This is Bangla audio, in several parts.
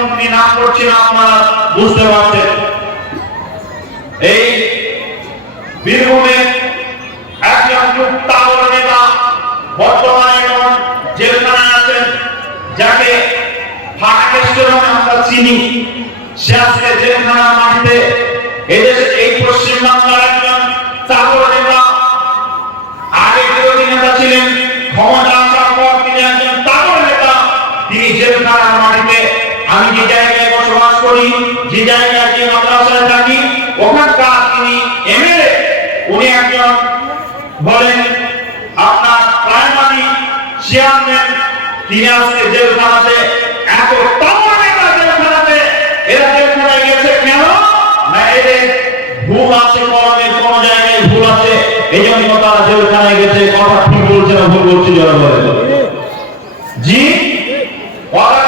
শিক্ষামন্ত্রী নাম করছি না আপনারা বুঝতে পারছেন। এই বীরভূমের একজন তাগড় নেতা বর্তমানে এখন জেলখানায় আছেন, যাকে ফাটাকেশ্বর আমরা চিনি। সে আজকে জেলখানার মাটিতে এদেশে এই পশ্চিম যে জায়গায় যে মাদ্রাসায় থাকি ওখানকার তিনি এমএলএ। উনি একজন বলেন, আপনার প্রাইমারি চেয়ারম্যান, তিনি আজকে জেলখানাতে, এত তাগড় জেলখানাতে, এরা জেলখানায় গেছে কেন? না, এদের ভুল আছে, কলমের কোন জায়গায় ভুল আছে এই জন্য তারা জেলখানায় গেছে, কথা ঠিক বলছে না ভুল বলছি যারা জি? কথা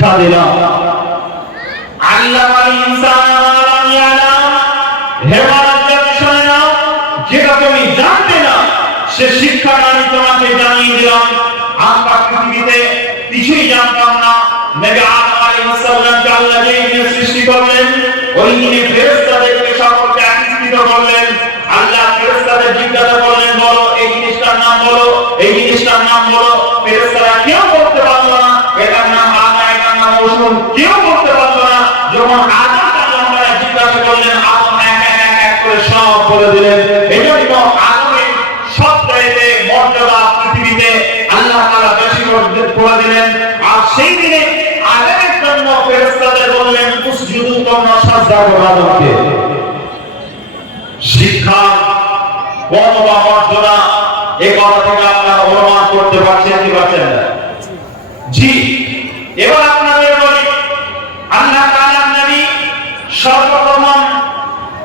শিক্ষা দিলাম আল্লাহ ইনসানা মা লাম ইয়ালাম হে মানব জাতি শুনে নাও যেটা তুমি জানতে না সে শিক্ষাটা আমি তোমাকে জানিয়ে দিলাম আমরা পৃথিবীতে কিছুই জানতাম না নবী আদম আলাইহিস সালামকে আল্লাহ যেই দিনে সৃষ্টি করলেন ওই দিনে ফেরেশতাদেরকে সকলকে একত্রিত করলেন আল্লাহ ফেরেশতাদের জিজ্ঞাসা করলেন বলো এই জিনিসটার নাম বলো এই জিনিসটার নাম বলো ফেরেশতারা কেউ বলতে পারল না এটার নাম আগা এটার নাম ওষুধ কেউ বলতে পারল না যখন আদম আল্লাহ তাআলা জিজ্ঞাসা করলেন আদম এক এক এক এক করে সব বলে দিলেন এই জন্য আদমের সব চাইতে মর্যাদা পৃথিবীতে আল্লাহ তাআলা বেশি করে করে দিলেন আর সেই দিনে আদমের জন্য ফেরেশতাদের বললেন উসজুদু তোমরা সাজদা করো আদমকে শিক্ষা কত বা মর্যাদা এই কথা থেকে আপনারা অনুমান করতে পারছেন কি পারছেন না? জি, এবার আপনাদের বলি আল্লাহ তাআলা নবী সর্বপ্রথম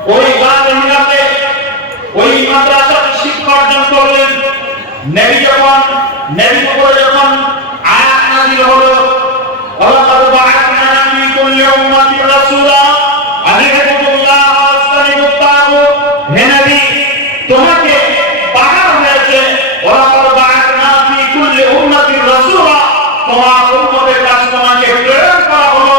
ওই গাছমিলাতে ওই মাদ্রাসার শিক্ষা অর্জন করলেন নবী যখন নবী উপরে যখন আয়াত নাযিল হলো ওয়ালাকাদ বা'আথনা ফি কুল্লি উম্মাতিন রাসূলা আন ইবুদুল্লাহ ওয়াস্তানিবুত তাগুত হে নবী তোমাকে পাঠানো হয়েছে ওয়ালাকাদ বা'আথনা ফি কুল্লি উম্মাতিন রাসূলা তোমার উম্মতের কাছে তোমাকে প্রেরণ করা হলো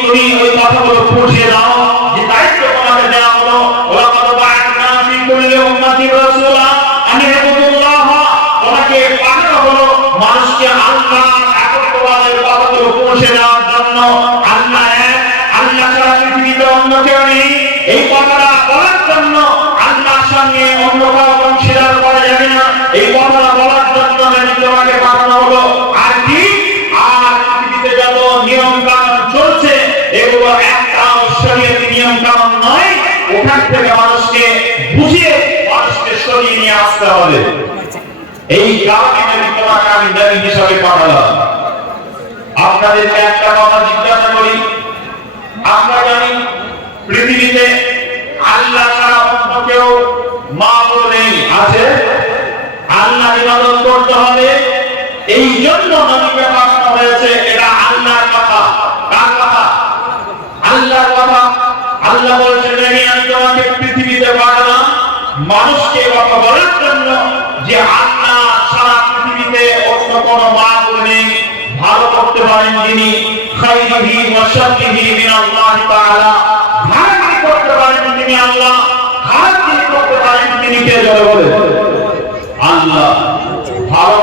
তুমি ওই কথাগুলো পৌঁছে দাও, যে দায়িত্ব তোমাকে দেওয়া হলো। ওয়ালাকাদ বা'আথনা আমি কুল্লি উন্নতি রসুলা। আমি ইবুদুল্লাহ তোমাকে পাঠানো হলো মানুষকে আল্লাহ একত্ববাদের কথাগুলো পৌঁছে দেওয়ার জন্য। আল্লাহ আল্লাহ ছাড়া পৃথিবীতে অন্য কেউ নেই। এই কথাটা বলার জন্য আসতে হবে। এই কারণে নবী তোমাকে আমি নবী হিসাবে পাঠালাম। আপনাদেরকে একটা কথা জিজ্ঞাসা করি। আমরা জানি পৃথিবীতে আল্লাহ ছাড়া অন্য কেউ মাবুদ নেই। আছে? আল্লাহ ইবাদত করতে হবে। এই জন্য নবীকে মানুষকে কথা বলার জন্য যে আপনার সারা পৃথিবীতে অন্য কোন মাহবুব নেই, ভালো করতে পারেন ভালো করতে পারেন করতে পারেন তিনি কে ভালো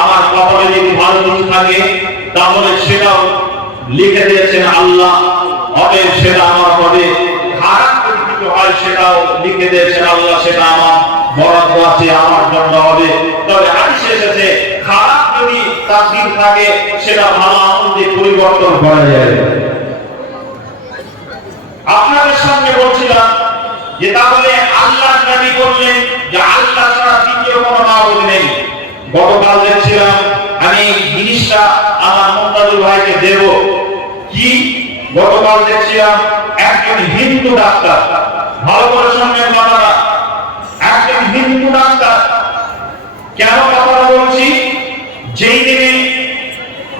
আমার যদি ভালো থাকে, তাহলে সেটাও লিখে দিয়েছেন আল্লাহ। অনেক সেটা আমার হবে। সেটাও লিখে দিয়েছেন আল্লাহ সেটা আমার বরাদ্দ আছে, আমার জন্য হবে। তবে হাদিসে এসেছে, খারাপ যদি তার দিন থাকে, সেটা ভালো আমল পরিবর্তন করা যায়। আপনাদের সামনে বলছিলাম যে তাহলে আল্লাহ নবী বললেন যে আল্লাহ ছাড়া দ্বিতীয় কোনো মাবুদ নেই। গতকাল দেখছিলাম, আমি জিনিসটা আমার মোমতাজুল ভাইকে দেব। কি? গতকাল দেখছিলাম, একজন হিন্দু ডাক্তার। ভালো কথাটা একজন হিন্দু ডাক্তার। কেন কথাটা বলছি? যেই দিনে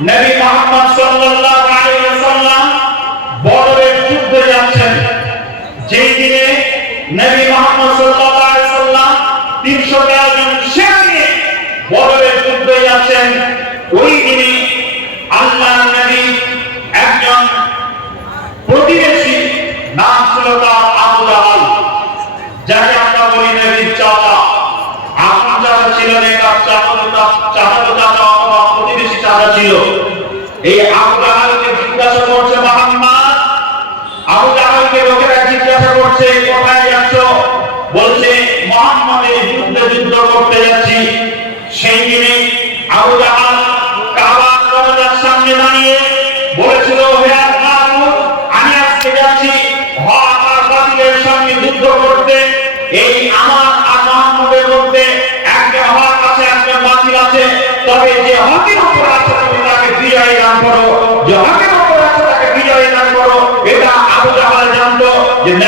নবী মোহাম্মদ সাল্লাল্লাহু আলাইহি ওয়াসাল্লাম বদরের যুদ্ধে যাচ্ছেন, যেই দিনে নবী মোহাম্মদ সাল্লাল্লাহু আলাইহি ওয়াসাল্লাম 313 জন সেনা নিয়ে বদরের যুদ্ধে যাচ্ছেন, ওই দিনে আল্লাহর নবী একজন প্রতিবেশী নাম ছিল তার আবু জাহাল যাকে আমরা বলি নবীর চাচা আপন চাচা ছিলেন এটা চাচাতো চাচাতো চাচা অথবা এই জিজ্ঞাসা করছে লোকেরা জিজ্ঞাসা করছে বলছে যুদ্ধে যুদ্ধ করতে যাচ্ছি। সেই দিনে আবু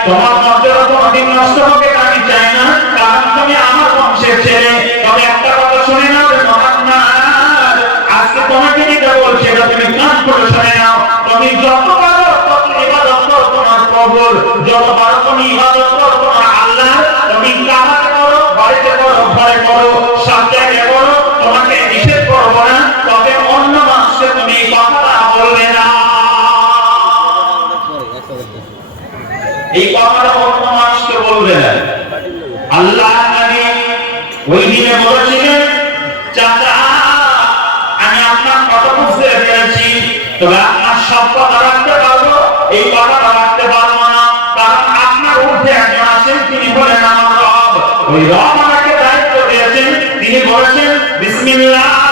তোমার ওই দিনে বলেছিলেন চাচা, আমি আপনার কথা বুঝতে পেরেছি। তবে আপনার সব কথা রাখতে পারব, এই কথাটা রাখতে পারব না। কারণ আপনার ঊর্ধ্বে একজন আছেন, তিনি বলেন আমার রব। ওই রব আমাকে দায়িত্ব দিয়েছেন। তিনি বলেছেন, বিসমিল্লাহ।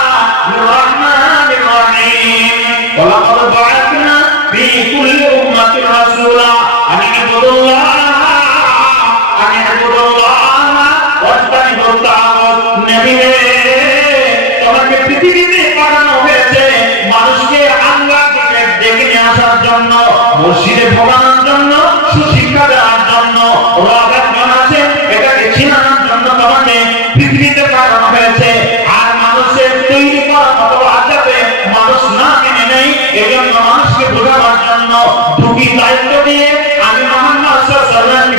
জন্য দুটি দায়িত্ব দিয়ে আমি মোহাম্মদ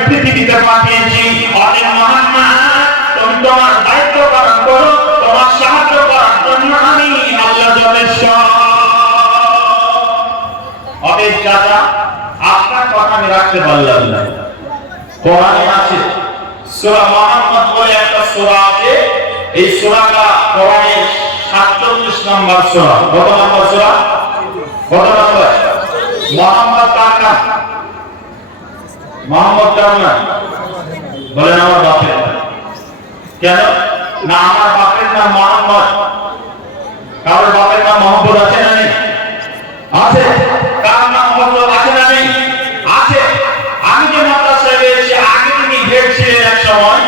পৃথিবীতে পাঠিয়েছি। অনেক মোহাম্মদ তুমি তোমার দায়িত্ব পালন করো, তোমার সাহায্য করার জন্য আমি আল্লাহ যথেষ্ট। অতএব চাচা, আপনার কথা আমি রাখতে পারলাম না। কোরআনে আছে, সূরা মুহাম্মদ বলে একটা সূরা আছে, এই সূরাটা কোরআনের 47 নম্বর সূরা। কত নম্বর সূরা? কত নম্বর? আমার বাপের কেন? না, আমার বাপের বাপের না আছে। কার আছে না নেই? আছে। তিনি এক সময়।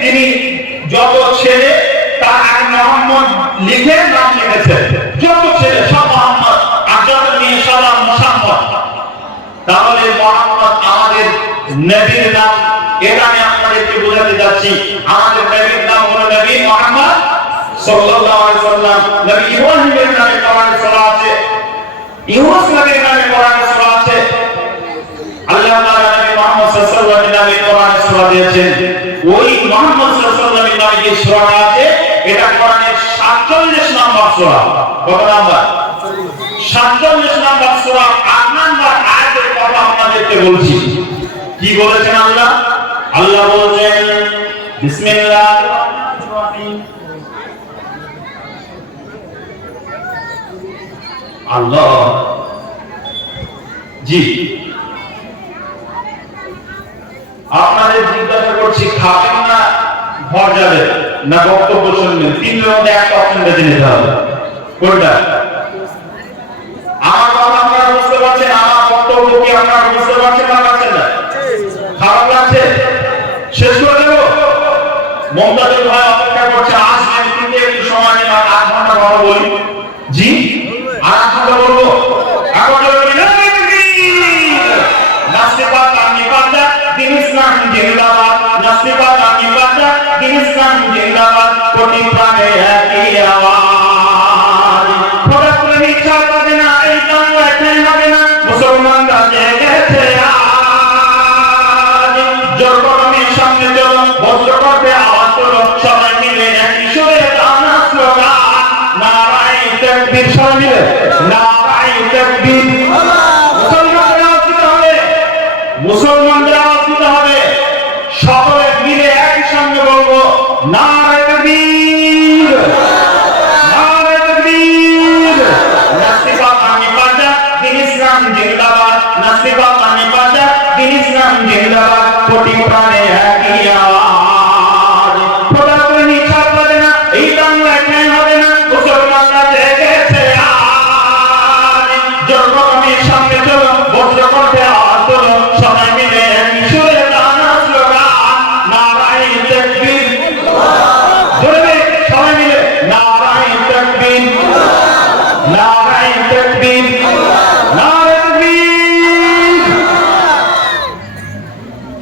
তিনি যত ছেলে, তার আগে মোহাম্মদ লিখে নাম লিখেছেন। তাহলে মোহাম্মদ আমাদের নবীর নাম এটা আপনাদেরকে বোঝাতে যাচ্ছি। আমাদের নবীর নাম হলো নবী মোহাম্মদ সাল্লাল্লাহু আলাইহি সাল্লাম নবী ইব্রাহিমের নামে কোরআনে সূরা আছে ইউনুস নবীর নামে কোরআনে সূরা আছে, আল্লাহ তাআলা নবী মুহাম্মদ সাল্লাল্লাহু আলাইহি নামে কোরআনে সূরা দিয়েছেন। ওই মুহাম্মদ সাল্লাল্লাহু আলাইহি নামে যে আছে, এটা কোরআনের 47 নম্বর সূরা কত নাম্বার? 47 নম্বর সূরা 8 নম্বর আয়াতের কথা বলছি, কি বলেছেন আল্লাহ? আল্লাহ বলেছেন রহিম আল্লাহ। জি। আপনাদের জিজ্ঞাসা করছি, খাবেন না ঘর যাবে, না বক্তব্য শুনবেন? তিনটার মধ্যে একটা অপশন বেছে নিতে হবে। কোনটা? আমার কথা আপনারা বুঝতে পারছেন, আমার বক্তব্য কি আপনারা বুঝতে পারছেন না পারছেন না খারাপ লাগছে শেষ করে দেবো মমতাজুল ভাই অপেক্ষা করছে আসবেন কিন্তু একটু সময় নিন আর আধ ঘণ্টা কথা বলি। জি? আর কথা বলব? এখন বলব আমি নামিবাদা দিন ইসলাম জিন্দাবাদ তাকবীর সবাই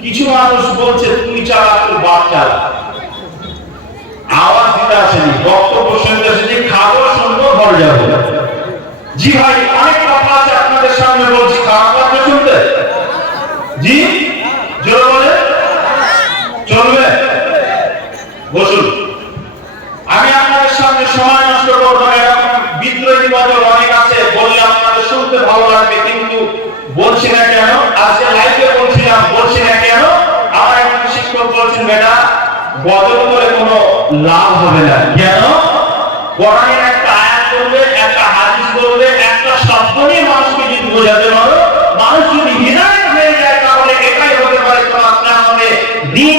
কিছু মানুষ বলছে তুই চালা তোর বাপ চালা আওয়াজ দিতে আসেনি, বক্তব্য শুনতে আসেনি, খাব, শুনব, ঘর যাব। জি ভাই, অনেক কথা আছে আপনাদের সামনে বলছি খারাপ লাগবে শুনতে? জি জোরে বলে চলবে বসুন আমি আপনাদের সামনে সময় নষ্ট করব না এরকম বিদ্রোহী বদল অনেক আছে বললে আপনাদের শুনতে ভালো লাগবে কিন্তু বলছি না কেন? আজকে লাইভে বলছিলাম বলছি না কেন? আমার একজন শিক্ষক বলছেন, বেটা বদল করে কোনো লাভ হবে না। কেন? কোরআনের একটা আয়াত করবে একটা হাদিস করবে একটা শব্দ নিয়ে মানুষকে যদি বোঝাতে পারো মানুষ যদি হৃদয় হয়ে যায়, তাহলে এটাই হতে পারে তোমার আমাদের দিন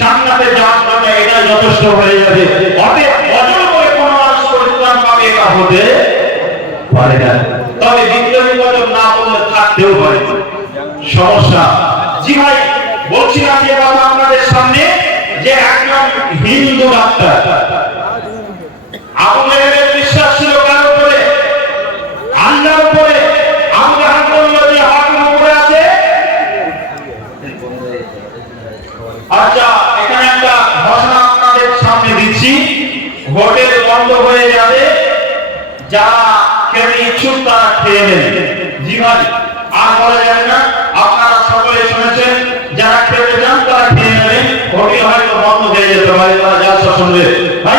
জান্নাতে যাওয়ার জন্য এটা যথেষ্ট হয়ে যাবে। অতএব বদল করে কোনো মানুষ পরিত্রাণ পাবে, এটা হতে পারে না। তবে থাকতেও পারে। সমস্যা। জি ভাই বলছিলাম যে কথা আপনাদের সামনে যে একজন হিন্দু ডাক্তার। লেহেবের বিশ্বাস ছিল কার উপরে? আল্লাহর উপরে। আচ্ছা ঘোষণা আপনাদের সামনে দিচ্ছি। হোটেল বন্ধ হয়ে যাবে। যারা খেতে ইচ্ছুক তারা খেয়ে নেবে। জি ভাই। আর বলা যাবে না, আপনারা সকলে শুনেছেন, যারা খেয়ে যান তারা খেয়ে নেবেন ওটি হয়তো বন্ধ হয়ে যেতে পারে, তারা যা শুনবে ভাই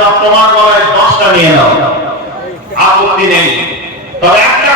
তোমার গলায় দশটা নিয়ে নাও। আপত্তি নেই। তবে একটা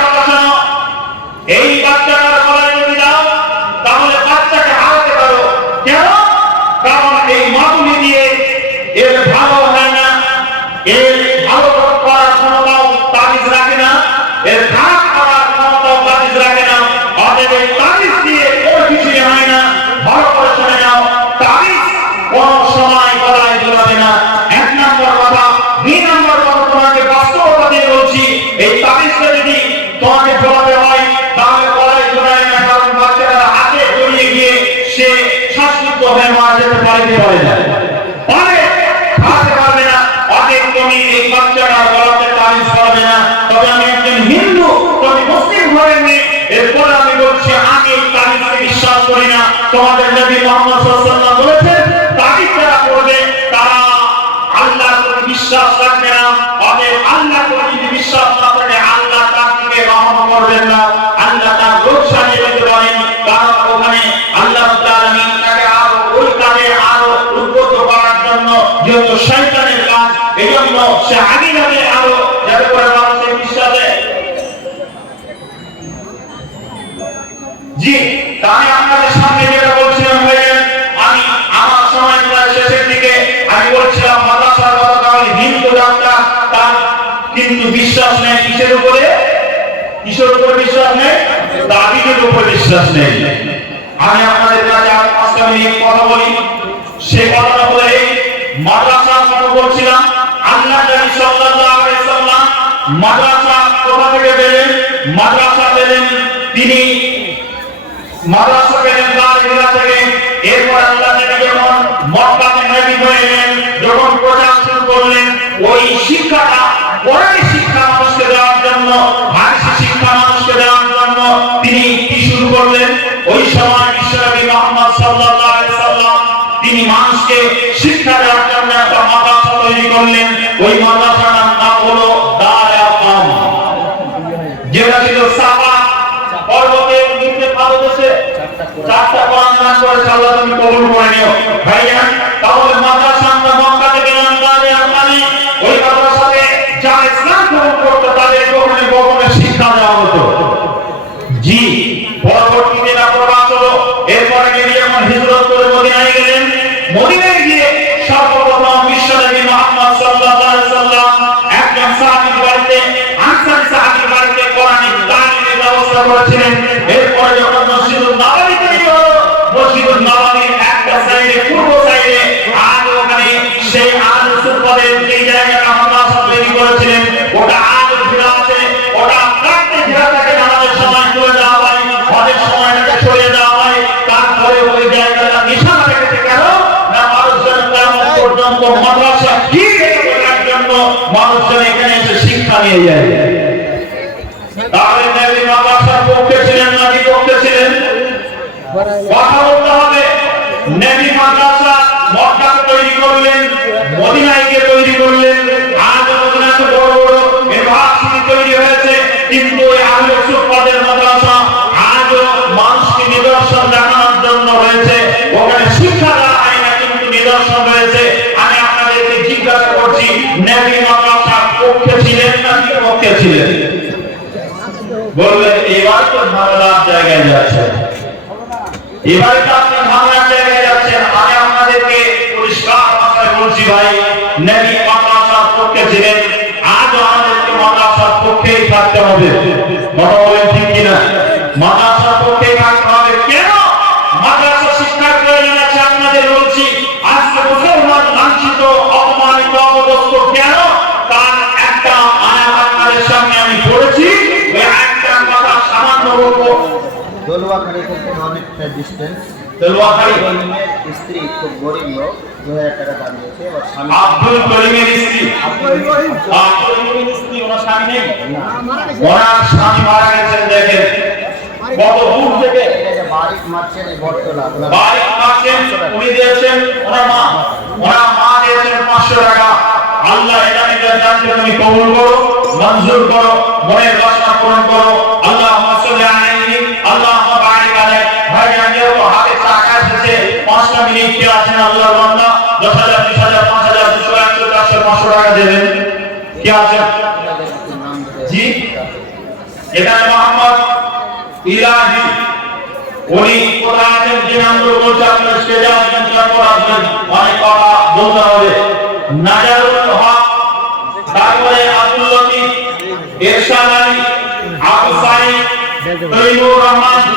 নবী মোহাম্মদ সাল্লাল্লাহু বলেছেন তাবিজ যারা করবে, তারা আল্লাহর প্রতি বিশ্বাস রাখবে না। অতএব আল্লাহর প্রতি বিশ্বাস না থাকে, আল্লাহ তার দিকে রহম করবেন না। আল্লাহ তার রোগ সারিয়ে দিতে পারেন। কারণ ওখানে আল্লাহ আলামিন তাকে আরও ওই কাজে আরও উদ্বুদ্ধ করার জন্য যেহেতু শয়তানের কাজ এই জন্য সে আগে যাবে, আরও যাতে করে কিসের উপরে বিশ্বাস নেই? তাবিজের উপরে বিশ্বাস নেই। আমি আপনাদের কাছে আর পাঁচটা মিনিট কথা বলি। সেই কথাটা বলে মাদ্রাসার কথা বলছিলাম। আল্লাহ নবী সাল্লাল্লাহু মাদ্রাসা কোথা থেকে পেলেন? মাদ্রাসা পেলেন তিনি মাদ্রাসা পেলেন তার এলাকা থেকে। এরপর আল্লাহ নবী যখন মক্কাতে নবী হয়ে যখন প্রচার শুরু করলেন, ওই শিক্ষাটা করলেন, ওই মাদ্রাসাটার নাম হলো দায়া কাম যেটা ছিল সাবা পর্বতের নিচে পাদদেশে চারটা কোরআন দান করে আল্লাহ তুমি কবুল করে নিও। ভাইয়া নবী মাদ্রাসার পক্ষে ছিলেন না বিপক্ষে ছিলেন? বললেন এবার তো জায়গায় যাচ্ছে এবারে তো আপনি জায়গায় যাচ্ছেন। পরিষ্কার বলছি ভাই নবী পক্ষে ছিলেন। আজও আমাদেরকে মাদ্রাসার পক্ষেই থাকতে হবে। মনে বলেন অনেকটা ডিস্টেন্স তেলুয়াখালী স্ত্রী খুব গরিব লোক দু হাজার টাকা দাম দিয়েছে এবার স্বামী আব্দুল করিমের স্ত্রী। আব্দুল করিমের স্ত্রী ওনার স্বামী নেই? ওনার স্বামী মারা গেছেন দেখেন। কত দূর থেকে এটা মারছেন এই বটতলা ওনার বাড়ি উনি দিয়েছেন ওনার মা। ওনার মা দিয়েছেন পাঁচশো টাকা। আল্লাহ এটা এটা জানতে তুমি কবুল করো মঞ্জুর করো মনের বাসনা পূরণ করো। আল্লাহ আল্লাহ বারিক আলাইহি ভাই জানিও তো হাতে টাকা এসেছে পাঁচটা মিনিট কি আছেন আল্লাহর বান্দা। দশ হাজার, বিশ হাজার, পাঁচ হাজার, দুশো একশো, চারশো, পাঁচশো টাকা দেবেন। কি আছেন? জি? এখানে মোহাম্মদ ইলাহি। উনি কোথায় আছেন যে নামগুলো বলছে আপনার স্টেজে আসবেন, তারপর আসবেন। অনেক কথা বলতে হবে। নাজারুল হক তারপরে আব্দুল লতিফ, এরশাদ আলী, আবু সাইদ, তৈমুর রহমান,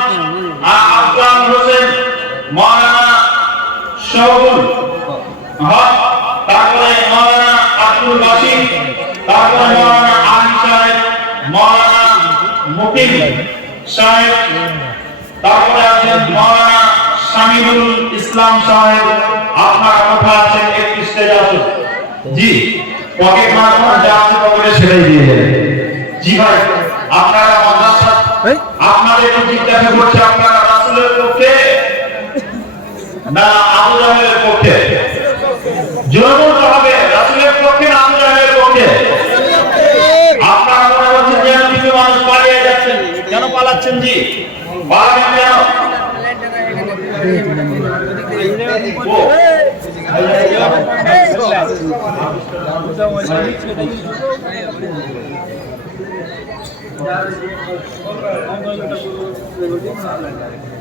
আ- আকরাম হোসেন মাওলানা হক তারপরে মাওলানা আব্দুল বাসির তারপরে মাওলানা আলী সাহেব মুকিম সাহেব তারপরে আছেন ইসলাম সাহেব। আপনারা আছেন একটু স্টেজে আসুন জি পকেট মারফত যা আছে পকেটে ছেড়ে দিয়ে দেবেন। জি ভাই আপনারা মাদ্রাসা আপনাদের জিজ্ঞাসা করছে আপনারা না আবু জাহেলের পক্ষে। জোর বলতে হবে রাসূলের পক্ষে না আবু জাহেলের পক্ষে? আপনারা মনে করছেন যেন কিছু মানুষ পালিয়ে যাচ্ছেন কেন পালাচ্ছেন জি? পালাবেন কেন? ও, যদি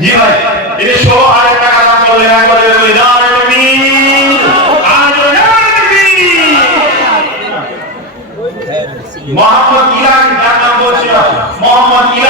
জি, বলি না মোহাম্মদ ইলাহি তার নাম বলছিল মোহাম্মদ ইলাহি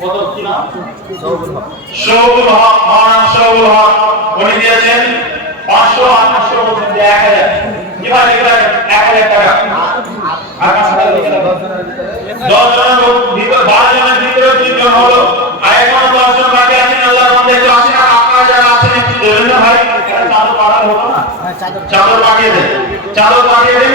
কত কি নাম সোহাবুল হক মাওলানা শৌকুল হক উনি দিয়েছেন পাঁচশো আর পাঁচশো বলছেন যে এক হাজার। কি ভাই এক হাজার টাকা। আর টাকা লিখে রাখেন দশ জনের ভিতরে দশ জনের ভিতরে দুইজন হলো। আর এখনও দশ জন বাকি আছেন আল্লাহ রহমতে একটু আসেন আপনারা যারা আছেন একটু দেবেন না ভাই চাদর পাঠানো হতো না? হ্যাঁ চাদর পাঠিয়ে দেন। চাদর পাঠিয়ে দেন।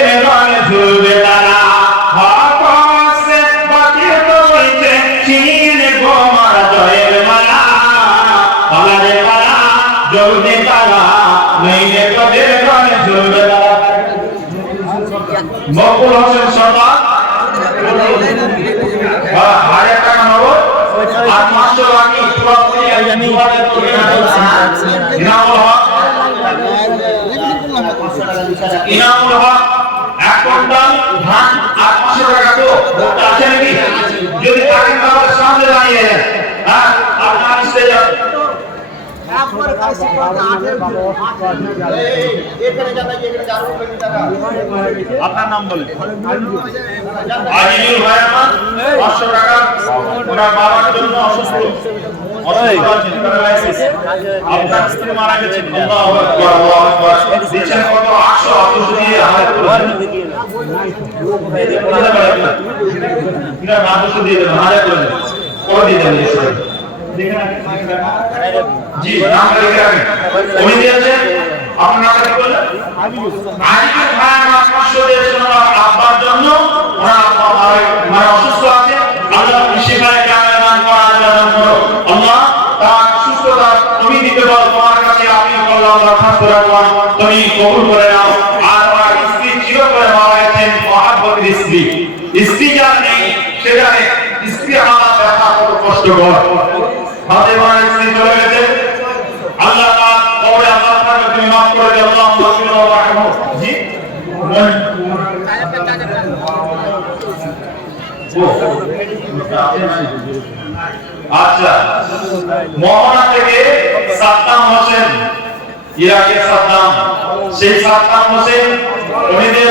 আপনার নাম বলেন। আজিজুল ভাই আমার পাঁচশো টাকা। ওনার বাবার জন্য অসুস্থ। আপনার স্ত্রী মারা গেছেন। বিচার কত আটশো আটশো দিয়ে আমার দিয়ে দেবেন হাজার করে দিয়ে দেবেন জি নাম লিখে রাখেন। উনি দিয়েছেন আপনার নামটা কি বললেন? আরিফুল খান মাস মাস দিয়েছেন আব্বার জন্য। ওনার মানে অসুস্থ আছে। আল্লাহ শিফায় কামে দান করার জন্য আল্লাহ তার সুস্থতা তুমি দিতে পারো। তোমার কাছে আমি আল্লাহ দরখাস্ত রাখলাম। তুমি কবুল করে মহানা থেকে সাদ্দাম হোসেন ইরাকের সাদ্দাম। সেই সাদ্দাম হোসেন ওদের